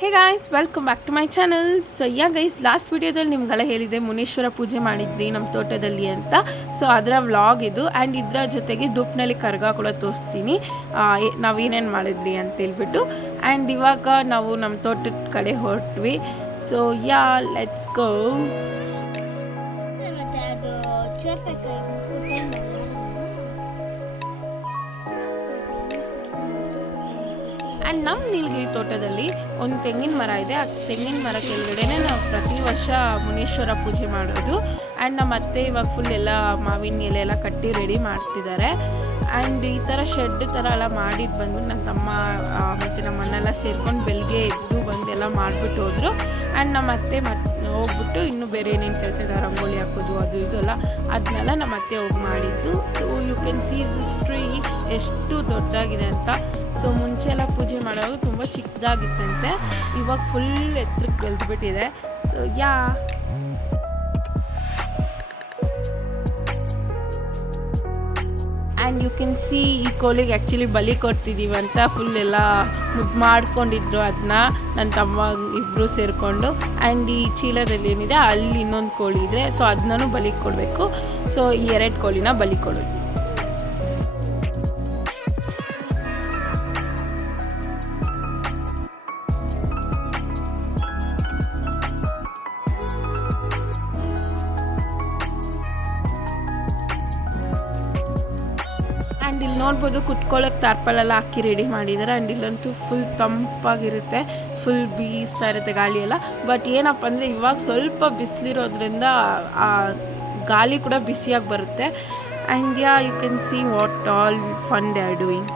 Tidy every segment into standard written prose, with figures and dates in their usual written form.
Hey guys, welcome back to my channel. So guys, last ವಿಡಿಯೋದಲ್ಲಿ ನಿಮ್ಗೆಲ್ಲ ಹೇಳಿದೆ ಮುನೀಶ್ವರ ಪೂಜೆ ಮಾಡಿದ್ರಿ ನಮ್ಮ ತೋಟದಲ್ಲಿ ಅಂತ. ಸೊ ಅದರ ವ್ಲಾಗ್ ಇದು. ಆ್ಯಂಡ್ ಇದರ ಜೊತೆಗೆ ಧೂಪ್ನಲ್ಲಿ ಕರ್ಗ ಕೂಡ ತೋರಿಸ್ತೀನಿ ನಾವೇನೇನು ಮಾಡಿದ್ರಿ ಅಂತೇಳ್ಬಿಟ್ಟು. ಆ್ಯಂಡ್ ಇವಾಗ ನಾವು ನಮ್ಮ ತೋಟದ ಕಡೆ ಹೊರಟ್ವಿ. So let's go. ಆ್ಯಂಡ್ ನಮ್ಮ ನೀಲಗಿರಿ ತೋಟದಲ್ಲಿ ಒಂದು ತೆಂಗಿನ ಮರ ಇದೆ. ಆ ತೆಂಗಿನ ಮರ ಕೆಳಗಡೆನೇ ನಾವು ಪ್ರತಿ ವರ್ಷ ಮುನೀಶ್ವರ ಪೂಜೆ ಮಾಡೋದು. ಆ್ಯಂಡ್ ನಮ್ಮ ಅತ್ತೆ ಇವಾಗ ಫುಲ್ ಎಲ್ಲ ಮಾವಿನ ಎಲೆ ಎಲ್ಲ ಕಟ್ಟಿ ರೆಡಿ ಮಾಡ್ತಿದ್ದಾರೆ. ಆ್ಯಂಡ್ ಈ ಥರ ಶೆಡ್ ಥರ ಎಲ್ಲ ಮಾಡಿದ್ದು ಬಂದ್ಬಿಟ್ಟು ನನ್ನ ತಮ್ಮ ಮತ್ತು ನಮ್ಮ ಅಣ್ಣೆಲ್ಲ ಸೇರ್ಕೊಂಡು ಬೆಳಗ್ಗೆ ಎದ್ದು ಬಂದು ಎಲ್ಲ ಮಾಡಿಬಿಟ್ಟು ಹೋದರು. ಆ್ಯಂಡ್ ನಮ್ಮ ಅತ್ತೆ ಹೋಗ್ಬಿಟ್ಟು ಇನ್ನೂ ಬೇರೆ ಏನೇನು ಕೆಲಸ ಇದೆ, ರಂಗೋಲಿ ಹಾಕೋದು ಅದು ಇದು ಎಲ್ಲ ಅದನ್ನೆಲ್ಲ ನಮ್ಮ ಅತ್ತೆ ಹೋಗಿ ಮಾಡಿದ್ದು. So you can see this tree ಎಷ್ಟು ದೊಡ್ಡದಾಗಿದೆ ಅಂತ. ಸೊ ಮುಂಚೆ ಎಲ್ಲ ಪೂಜೆ ಮಾಡುವಾಗ ತುಂಬ ಚಿಕ್ಕದಾಗಿತ್ತಂತೆ, ಇವಾಗ ಫುಲ್ ಎತ್ತರಕ್ಕೆ ಬೆಳೆದ್ಬಿಟ್ಟಿದೆ. So and you can see ಈ ಕೋಳಿಗೆ ಆ್ಯಕ್ಚುಲಿ ಬಲಿ ಕೊಡ್ತಿದ್ದೀವಿ ಅಂತ ಫುಲ್ ಎಲ್ಲ ಮುದ್ದು ಮಾಡ್ಕೊಂಡಿದ್ರು ಅದನ್ನ ನನ್ನ ತಮ್ಮ ಇಬ್ಬರು ಸೇರಿಕೊಂಡು. ಆ್ಯಂಡ್ ಈ ಚೀಲದಲ್ಲಿ ಏನಿದೆ ಅಲ್ಲಿ ಇನ್ನೊಂದು ಕೋಳಿ ಇದೆ, ಸೊ ಅದನ್ನೂ ಬಲಿ ಕೊಡಬೇಕು. ಸೊ ಈ 2 ಕೋಳಿನ ಬಲಿ ಕೊಡಬೇಕು. ಆ್ಯಂಡ್ ಇಲ್ಲಿ ನೋಡ್ಬೋದು ಕುತ್ಕೊಳ್ಳೋಕೆ ತಾರ್ಪಲೆಲ್ಲ ಹಾಕಿ ರೆಡಿ ಮಾಡಿದ್ದಾರೆ. ಆ್ಯಂಡ್ ಇಲ್ಲಂತೂ ಫುಲ್ ತಂಪಾಗಿರುತ್ತೆ, ಫುಲ್ ಬೀಸ್ತಾ ಇರುತ್ತೆ ಗಾಳಿ ಎಲ್ಲ. ಬಟ್ ಏನಪ್ಪ ಅಂದರೆ ಇವಾಗ ಸ್ವಲ್ಪ ಬಿಸಿಲಿರೋದ್ರಿಂದ ಆ ಗಾಳಿ ಕೂಡ ಬಿಸಿಯಾಗಿ ಬರುತ್ತೆ. And you can see what all fun they are doing.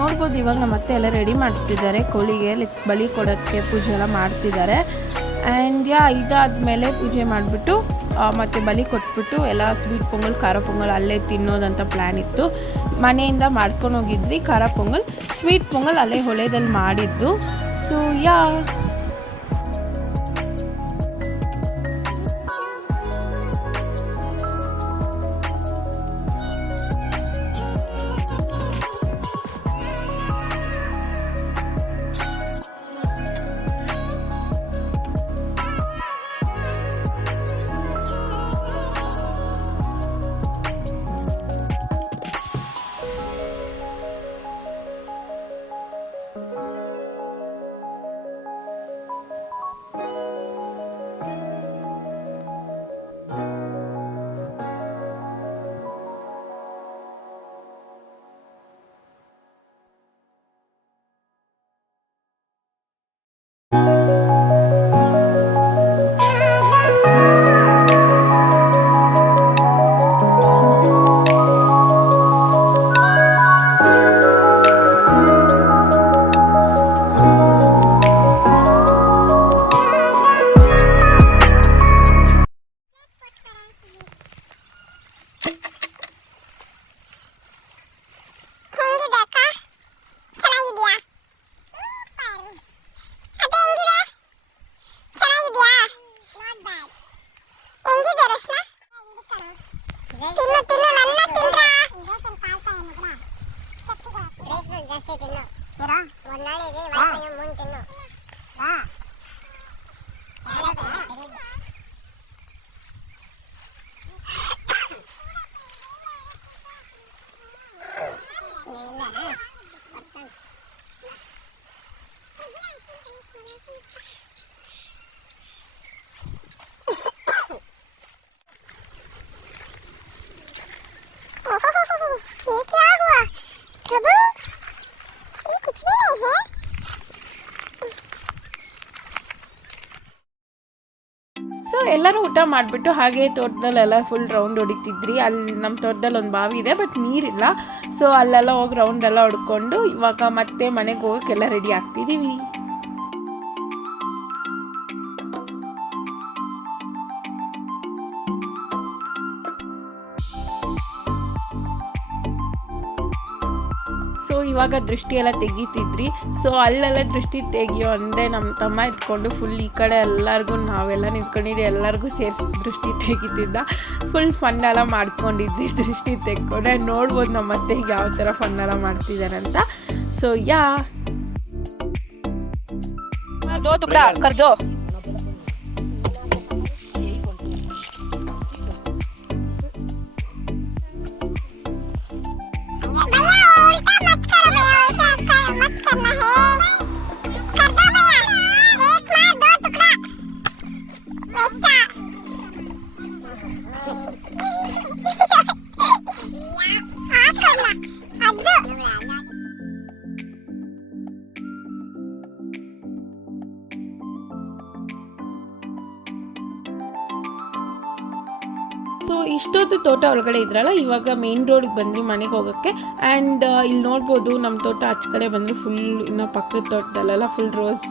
ನೋಡ್ಬೋದು ಇವಾಗ ನಮ್ಮ ಅತ್ತೆ ಎಲ್ಲ ರೆಡಿ ಮಾಡ್ತಿದ್ದಾರೆ, ಕೋಳಿಗೆ ಬಲಿ ಕೊಡೋಕ್ಕೆ ಪೂಜೆ ಎಲ್ಲ ಮಾಡ್ತಿದ್ದಾರೆ. ಆ್ಯಂಡ್ ಇದಾದಮೇಲೆ ಪೂಜೆ ಮಾಡಿಬಿಟ್ಟು ಮತ್ತು ಬಲಿ ಕೊಟ್ಬಿಟ್ಟು ಎಲ್ಲ ಸ್ವೀಟ್ ಪೊಂಗಲ್, ಖಾರ ಪೊಂಗಲ್ ಅಲ್ಲೇ ತಿನ್ನೋದಂತ ಪ್ಲ್ಯಾನ್ ಇತ್ತು. ಮನೆಯಿಂದ ಮಾಡ್ಕೊಂಡು ಹೋಗಿದ್ವಿ ಖಾರ ಪೊಂಗಲ್, ಸ್ವೀಟ್ ಪೊಂಗಲ್ ಅಲ್ಲೇ ಹೊಳೆದಲ್ಲಿ ಮಾಡಿದ್ದು. ಸೊ ये क्या हुआ प्रभु, ये कुछ भी नहीं है। ಸೊ ಎಲ್ಲರೂ ಊಟ ಮಾಡಿಬಿಟ್ಟು ಹಾಗೆ ತೋಟದಲ್ಲೆಲ್ಲ ಫುಲ್ ರೌಂಡ್ ಹೊಡಿತಿದ್ರಿ. ಅಲ್ಲಿ ನಮ್ಮ ತೋಟದಲ್ಲಿ ಒಂದು ಬಾವಿ ಇದೆ, ಬಟ್ ನೀರಿಲ್ಲ. ಸೊ ಅಲ್ಲೆಲ್ಲ ಹೋಗಿ ರೌಂಡ್ ಎಲ್ಲ ಹೊಡ್ಕೊಂಡು ಇವಾಗ ಮತ್ತೆ ಮನೆಗೆ ಹೋಗೋಕ್ಕೆಲ್ಲ ರೆಡಿ ಆಗ್ತಿದ್ದೀವಿ. ಸೊ ಇವಾಗ ದೃಷ್ಟಿ ಎಲ್ಲ ತೆಗಿತಿದ್ರಿ. ಸೊ ಅಲ್ಲೆಲ್ಲ ದೃಷ್ಟಿ ತೆಗಿಯೋ ಅಂದೆ ನಮ್ಮ ತಮ್ಮ ಇಟ್ಕೊಂಡು ಫುಲ್ ಈ ಕಡೆ ಎಲ್ಲರಿಗೂ ನಾವೆಲ್ಲ ನಿಂತ್ಕೊಂಡಿದ್ವಿ, ಎಲ್ಲರಿಗೂ ಸೇರಿಸಿ ದೃಷ್ಟಿ ತೆಗಿತಿದ್ದ. ಫುಲ್ ಫನ್ ಎಲ್ಲ ಮಾಡ್ಕೊಂಡಿದ್ವಿ ದೃಷ್ಟಿ ತೆಕ್ಕೊಂಡೆ. ನೋಡ್ಬೋದು ನಮ್ಮ ಅತ್ತೆಗೆ ಯಾವ ಥರ ಫನ್ ಎಲ್ಲ ಮಾಡ್ತಿದ್ದಾರೆ ಅಂತ. ಸೊ ಯಾ ದೋ ಟುಕड़ा कर दो. ಸೊ ಇಷ್ಟೊತ್ತು ತೋಟ ಒಳಗಡೆ ಇದ್ರಲ್ಲ, ಇವಾಗ ಮೇನ್ ರೋಡ್ಗೆ ಬಂದ್ವಿ ಮನೆಗೆ ಹೋಗೋಕ್ಕೆ. ಆ್ಯಂಡ್ ಇಲ್ಲಿ ನೋಡ್ಬೋದು ನಮ್ಮ ತೋಟ ಆಚೆ ಕಡೆ ಬಂದು ಫುಲ್ ಇನ್ನು ಪಕ್ಕದ ತೋಟದಲ್ಲೆಲ್ಲ ಫುಲ್ ರೋಸ್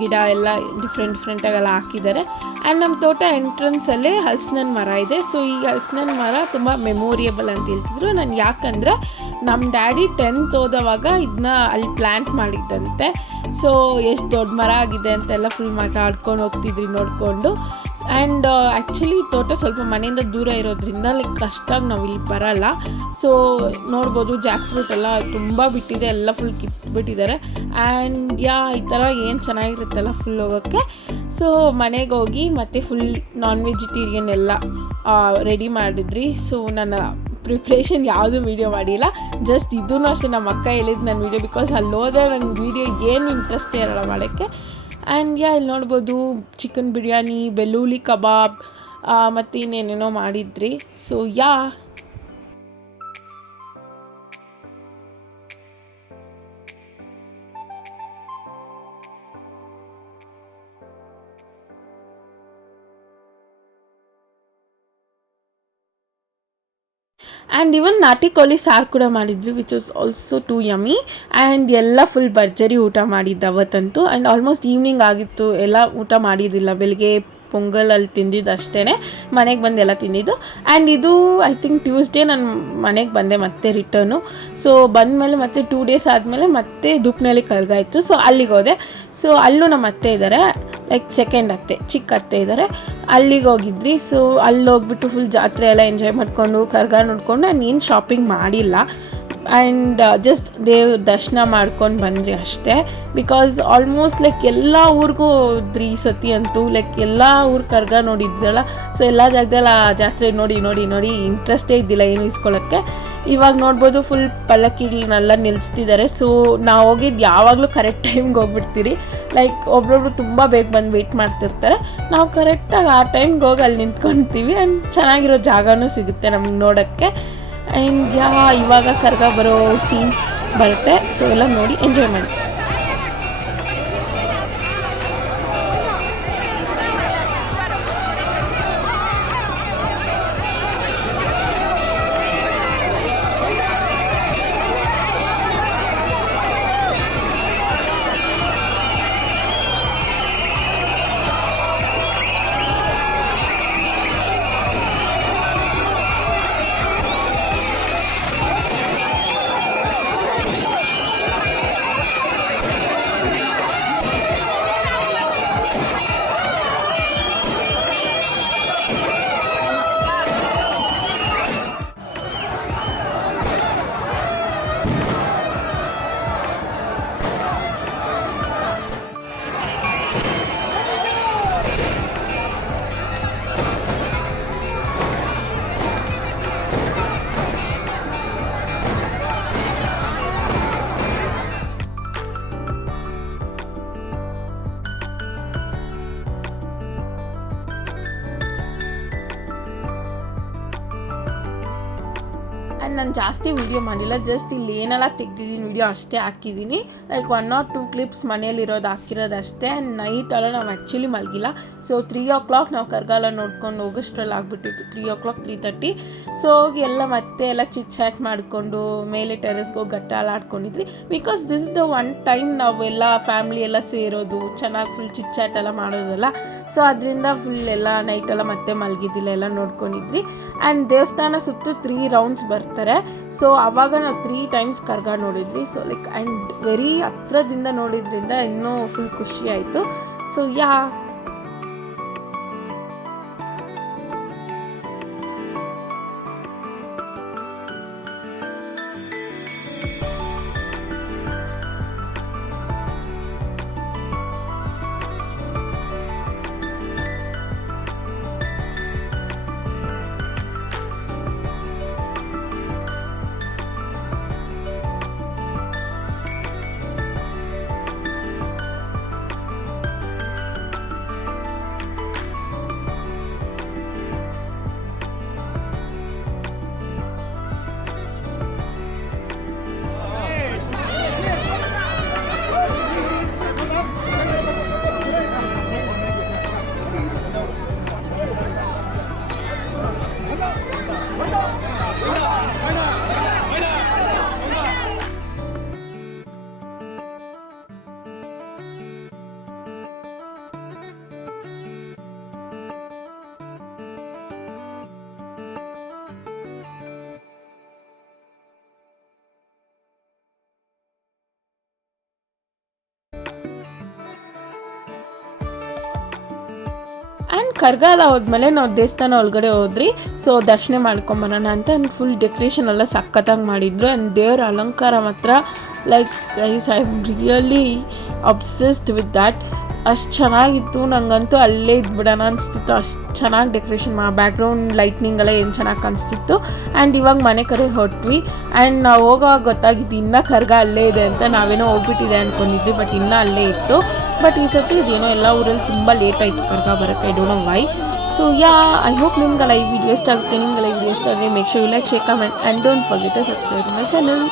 ಗಿಡ ಎಲ್ಲ ಡಿಫ್ರೆಂಟಾಗೆಲ್ಲ ಹಾಕಿದ್ದಾರೆ. ಆ್ಯಂಡ್ ನಮ್ಮ ತೋಟ ಎಂಟ್ರೆನ್ಸಲ್ಲೇ ಹಲಸಿನ ಮರ ಇದೆ. ಸೊ ಈ ಹಲಸಿನ ಮರ ತುಂಬ ಮೆಮೋರಿಯಬಲ್ ಅಂತ ಹೇಳ್ತಿದ್ರು. ನಾನು ಯಾಕಂದರೆ ನಮ್ಮ ಡ್ಯಾಡಿ 10th ಓದೋವಾಗ ಇದನ್ನ ಅಲ್ಲಿ ಪ್ಲ್ಯಾಂಟ್ ಮಾಡಿದ್ದಂತೆ. ಸೊ ಎಷ್ಟು ದೊಡ್ಡ ಮರ ಆಗಿದೆ ಅಂತೆಲ್ಲ ಫುಲ್ ಮಾತಾಡ್ಕೊಂಡು ಹೋಗ್ತಿದ್ರಿ ನೋಡಿಕೊಂಡು. ಆ್ಯಂಡ್ ಆ್ಯಕ್ಚುಲಿ ತೋಟ ಸ್ವಲ್ಪ ಮನೆಯಿಂದ ದೂರ ಇರೋದ್ರಿಂದ ಲೈಕ್ ಕಷ್ಟಾಗಿ ನಾವು ಇಲ್ಲಿ ಬರೋಲ್ಲ. ಸೊ ನೋಡ್ಬೋದು ಜಾಕ್ ಫ್ರೂಟ್ ಎಲ್ಲ ತುಂಬ ಬಿಟ್ಟಿದೆ, ಎಲ್ಲ ಫುಲ್ ಕಿತ್ಬಿಟ್ಟಿದ್ದಾರೆ. ಆ್ಯಂಡ್ ಈ ಥರ ಏನು ಚೆನ್ನಾಗಿರುತ್ತಲ್ಲ ಫುಲ್ ಹೋಗೋಕ್ಕೆ. ಸೊ ಮನೆಗೆ ಹೋಗಿ ಮತ್ತು ಫುಲ್ ನಾನ್ ವೆಜಿಟೇರಿಯನ್ ಎಲ್ಲ ರೆಡಿ ಮಾಡಿದ್ರಿ. ಸೊ ನನ್ನ ಪ್ರಿಪ್ರೇಷನ್ ಯಾವುದೂ ವೀಡಿಯೋ ಮಾಡಿಲ್ಲ, ಜಸ್ಟ್ ಇದೂ ಅಷ್ಟೇ ನಮ್ಮ ಅಕ್ಕ ಹೇಳಿದ್ದು ನನ್ನ ವೀಡಿಯೋ. ಬಿಕಾಸ್ ಅಲ್ಲಿ ಹೋದ್ರೆ ನಂಗೆ ವೀಡಿಯೋ ಏನು ಇಂಟ್ರೆಸ್ಟೇ ಇರೋಲ್ಲ ಮಾಡೋಕ್ಕೆ. ಆ್ಯಂಡ್ ಇಲ್ಲಿ ನೋಡ್ಬೋದು ಚಿಕನ್ ಬಿರಿಯಾನಿ, ಬೆಳ್ಳುಳ್ಳಿ ಕಬಾಬ್ ಮತ್ತು ಇನ್ನೇನೇನೋ ಮಾಡಿದ್ರಿ. ಸೊ ಆ್ಯಂಡ್ ಇವನ್ ನಾಟಿ ಕೋಳಿ ಸಾರು ಕೂಡ ಮಾಡಿದ್ವಿ, which was also too yummy. ಆ್ಯಂಡ್ ಎಲ್ಲ ಫುಲ್ ಭರ್ಜರಿ ಊಟ ಮಾಡಿದ್ದು ಅವತ್ತಂತೂ. ಆ್ಯಂಡ್ ಆಲ್ಮೋಸ್ಟ್ ಈವ್ನಿಂಗ್ ಆಗಿತ್ತು, ಎಲ್ಲ ಊಟ ಮಾಡಿದ್ದಿಲ್ಲ. ಬೆಳಿಗ್ಗೆ ಪೊಂಗಲಲ್ಲಿ ತಿಂದಿದ್ದು ಅಷ್ಟೇ, ಮನೆಗೆ ಬಂದು ಎಲ್ಲ ತಿಂದಿದ್ದು. ಆ್ಯಂಡ್ ಇದು ಐ ಥಿಂಕ್ ಟ್ಯೂಸ್ಡೇ ನಾನು ಮನೆಗೆ ಬಂದೆ ಮತ್ತೆ ರಿಟರ್ನು. ಸೊ ಬಂದಮೇಲೆ ಮತ್ತೆ 2 days ಆದಮೇಲೆ ಮತ್ತೆ ದುಪ್ನಲ್ಲಿ ಕರ್ಗಾಯಿತು. ಸೊ ಅಲ್ಲಿಗೆ ಹೋದೆ. ಸೊ ಅಲ್ಲೂ ನಮ್ಮ ಅತ್ತೆ ಇದ್ದಾರೆ, ಲೈಕ್ ಸೆಕೆಂಡ್ ಅತ್ತೆ, ಚಿಕ್ಕ ಅತ್ತೆ ಇದ್ದಾರೆ. ಅಲ್ಲಿಗೆ ಹೋಗಿದ್ರಿ. ಸೊ ಅಲ್ಲಿ ಹೋಗ್ಬಿಟ್ಟು ಫುಲ್ ಜಾತ್ರೆ ಎಲ್ಲ ಎಂಜಾಯ್ ಮಾಡಿಕೊಂಡು ಕರ್ಗ ನೋಡಿಕೊಂಡು ನಾನು ಏನು ಶಾಪಿಂಗ್ ಮಾಡಿಲ್ಲ. ಆ್ಯಂಡ್ ಜಸ್ಟ್ ದೇವ್ರ ದರ್ಶನ ಮಾಡ್ಕೊಂಡು ಬಂದ್ರಿ ಅಷ್ಟೇ. ಬಿಕಾಸ್ ಆಲ್ಮೋಸ್ಟ್ ಲೈಕ್ ಎಲ್ಲ ಊರಿಗೂ ಹೋದ್ರಿ ಈ ಸತಿ ಅಂತೂ. ಲೈಕ್ ಎಲ್ಲ ಊರು ಕರ್ಗ ನೋಡಿದ್ರಲ್ಲ. ಸೊ ಎಲ್ಲ ಜಾಗದಲ್ಲಿ ಆ ಜಾತ್ರೆ ನೋಡಿ ನೋಡಿ ನೋಡಿ ಇಂಟ್ರೆಸ್ಟೇ ಇದ್ದಿಲ್ಲ ಏನು ಇಸ್ಕೊಳ್ಳೋಕ್ಕೆ. ಇವಾಗ ನೋಡ್ಬೋದು ಫುಲ್ ಪಲ್ಲಕ್ಕಿಗಳನ್ನೆಲ್ಲ ನಿಲ್ಲಿಸ್ತಿದ್ದಾರೆ. ಸೊ ನಾವು ಹೋಗಿದ್ದು ಯಾವಾಗಲೂ ಕರೆಕ್ಟ್ ಟೈಮ್ಗೆ ಹೋಗ್ಬಿಡ್ತೀರಿ. ಲೈಕ್ ಒಬ್ರೊಬ್ರು ತುಂಬ ಬೇಗ ಬಂದು ವೆಯ್ಟ್ ಮಾಡ್ತಿರ್ತಾರೆ, ನಾವು ಕರೆಕ್ಟಾಗಿ ಆ ಟೈಮ್ಗೆ ಹೋಗಿ ಅಲ್ಲಿ ನಿಂತ್ಕೊಳ್ತೀವಿ. ಆ್ಯಂಡ್ ಚೆನ್ನಾಗಿರೋ ಜಾಗನೂ ಸಿಗುತ್ತೆ ನಮ್ಗೆ ನೋಡೋಕ್ಕೆ. ಆ್ಯಂಡ್ ಇವಾಗ ಕರ್ಗ ಬರೋ ಸೀನ್ಸ್ ಬರುತ್ತೆ. ಸೊ ಎಲ್ಲ ನೋಡಿ ಎಂಜಾಯ್ ಮಾಡಿ. ನಾನು ಜಾಸ್ತಿ ವೀಡಿಯೋ ಮಾಡಿಲ್ಲ, ಜಸ್ಟ್ ಇಲ್ಲಿ ಏನೆಲ್ಲ ತೆಗ್ದಿದ್ದೀನಿ ವೀಡಿಯೋ ಅಷ್ಟೇ ಹಾಕಿದ್ದೀನಿ. ಲೈಕ್ 1 or 2 ಕ್ಲಿಪ್ಸ್ ಮನೇಲಿರೋದು ಹಾಕಿರೋದು ಅಷ್ಟೇ. ಆ್ಯಂಡ್ ನೈಟೆಲ್ಲ ನಾವು ಆ್ಯಕ್ಚುಲಿ ಮಲಗಿಲ್ಲ. ಸೊ 3 o'clock ನಾವು ಕರ್ಗಾಲ ನೋಡ್ಕೊಂಡು ಹೋಗೋಷ್ಟ್ರಲ್ಲಿ ಆಗಿಬಿಟ್ಟಿತ್ತು, 3 o'clock 3:30. ಸೊ ಹೋಗಿ ಎಲ್ಲ ಮತ್ತೆ ಎಲ್ಲ ಚಿಟ್ ಚಾಟ್ ಮಾಡಿಕೊಂಡು ಮೇಲೆ ಟೆರೆಸ್ಗೆ ಹೋಗಿ ಗಟ್ಟ ಎಲ್ಲ ಆಡ್ಕೊಂಡಿದ್ವಿ. Because this is the one time ನಾವೆಲ್ಲ ಫ್ಯಾಮ್ಲಿ ಎಲ್ಲ ಸೇರೋದು, ಚೆನ್ನಾಗಿ ಫುಲ್ ಚಿಟ್ ಚಾಟ್ ಎಲ್ಲ ಮಾಡೋದಲ್ಲ. ಸೊ ಅದರಿಂದ ಫುಲ್ ಎಲ್ಲ ನೈಟೆಲ್ಲ ಮತ್ತೆ ಮಲಗಿದ್ದಿಲ್ಲ, ಎಲ್ಲ ನೋಡ್ಕೊಂಡಿದ್ವಿ. ಆ್ಯಂಡ್ ದೇವಸ್ಥಾನ ಸುತ್ತು 3 rounds ಬರ್ತಾರೆ. ಸೊ ಆವಾಗ ನಾವು 3 times ಕರ್ಗ ನೋಡಿದ್ವಿ. ಸೊ ಲೈಕ್ ಆ್ಯಂಡ್ ವೆರಿ ಹತ್ರದಿಂದ ನೋಡಿದ್ರಿಂದ ಇನ್ನೂ ಫುಲ್ ಖುಷಿ ಆಯಿತು. ಸೊ ಯಾ ಆ್ಯಂಡ್ ಕರ್ಗಾಲ ಹೋದ್ಮೇಲೆ ನಾವು ದೇವಸ್ಥಾನ ಒಳಗಡೆ ಹೋದ್ರಿ. ಸೊ ದರ್ಶನ ಮಾಡ್ಕೊಂಬರೋಣ ಅಂತ. ಆ್ಯಂಡ್ ಫುಲ್ ಡೆಕೋರೇಷನ್ ಎಲ್ಲ ಸಖತ್ತಾಗಿ ಮಾಡಿದ್ರು. ಆ್ಯಂಡ್ ದೇವ್ರ ಅಲಂಕಾರ ಮಾತ್ರ like guys I am really obsessed with that. ಅಷ್ಟು ಚೆನ್ನಾಗಿತ್ತು. ನನಗಂತೂ ಅಲ್ಲೇ ಇದ್ಬಿಡೋಣ ಅನಿಸ್ತಿತ್ತು, ಅಷ್ಟು ಚೆನ್ನಾಗಿ ಡೆಕೋರೇಷನ್ ಬ್ಯಾಕ್ಗ್ರೌಂಡ್ ಲೈಟ್ನಿಂಗ್ ಎಲ್ಲ ಏನು ಚೆನ್ನಾಗಿ ಕಾಣಿಸ್ತಿತ್ತು. ಆ್ಯಂಡ್ ಇವಾಗ ಮನೆ ಕಡೆ ಹೊರಟ್ವಿ. ಆ್ಯಂಡ್ ನಾವು ಹೋಗೋವಾಗ ಗೊತ್ತಾಗಿತ್ತು ಇನ್ನೂ ಕರ್ಗ ಅಲ್ಲೇ ಇದೆ ಅಂತ. ನಾವೇನೋ ಹೋಗ್ಬಿಟ್ಟಿದೆ ಅಂದ್ಕೊಂಡಿದ್ವಿ, ಬಟ್ ಇನ್ನೂ ಅಲ್ಲೇ ಇತ್ತು. ಬಟ್ ಈ ಸರ್ತಿ ಇದೇನೋ ಎಲ್ಲ ಊರಲ್ಲಿ ತುಂಬ ಲೇಟ್ ಆಯಿತು ಕರ್ಗ ಬರೋಕ್ಕೆ. I don't know why. So yeah I hope ನಿಮ್ಗೆಲ್ಲ ಈ ವಿಡಿಯೋ ಇಷ್ಟ ಆಗುತ್ತೆ. ನಿಮಗೆಲ್ಲ ಈ ವಿಡಿಯೋ ಇಷ್ಟ ಆದರೆ make sure you like, share, comment and don't forget to subscribe my channel.